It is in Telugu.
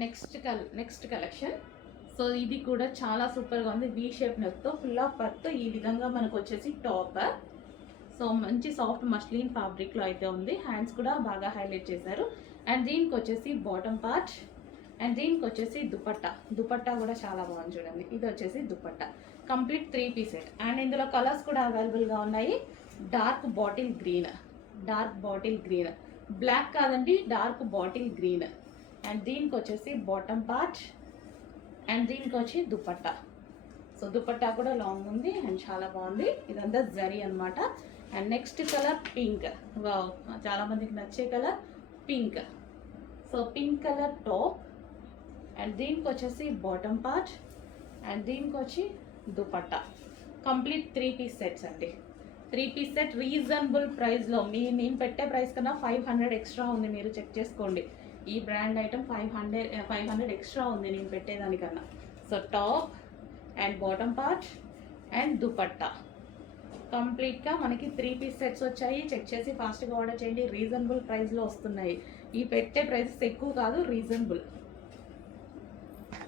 నెక్స్ట్ కల్ నెక్స్ట్ కలెక్షన్. సో ఇది కూడా చాలా సూపర్గా ఉంది. వీ షేప్ నెక్తో ఫుల్ ఆఫ్ పట్టు ఈ విధంగా మనకు వచ్చేసి టాప్ సో మంచి సాఫ్ట్ మస్లిన్ ఫ్యాబ్రిక్లో అయితే ఉంది. హ్యాండ్స్ కూడా బాగా హైలైట్ చేశారు. అండ్ దీనికి వచ్చేసి బాటమ్ పార్ట్ అండ్ దీనికి వచ్చేసి దుపట్టా. దుపట్టా కూడా చాలా బాగుంది చూడండి. ఇది వచ్చేసి dupatta. Complete three piece set and ఇందులో కలర్స్ కూడా అవైలబుల్గా ఉన్నాయి. Dark bottle green dark bottle green black కాదండి డార్క్ బాటిల్ గ్రీన్ అండ్ దీనికి వచ్చేసి బాటమ్ పార్ట్ అండ్ దీనికి వచ్చి దుపట్టా. సో దుపట్టా కూడా లాంగ్ ఉంది అండ్ చాలా బాగుంది. ఇదంతా జరీ అన్నమాట. And next colour pink wow నచ్చే colour pink so pink colour top and దీనికి వచ్చేసి బాటమ్ పార్ట్ అండ్ దీనికి వచ్చి dupatta. Complete three piece sets అండి. త్రీ పీస్ సెట్ రీజనబుల్ ప్రైస్లో మీ నేను పెట్టే ప్రైస్ కన్నా ఫైవ్ హండ్రెడ్ ఎక్స్ట్రా ఉంది. మీరు చెక్ చేసుకోండి. ఈ brand item five hundred five hundred extra ఉంది నేను పెట్టేదానికన్నా. So top and bottom part and dupatta. కంప్లీట్గా మనకి త్రీ పీస్ సెట్స్ వచ్చాయి. చెక్ చేసి ఫాస్ట్గా ఆర్డర్ చేయండి. రీజనబుల్ ప్రైస్లో వస్తున్నాయి. ఈ పెట్టే ప్రైసెస్ ఎక్కువ కాదు రీజనబుల్.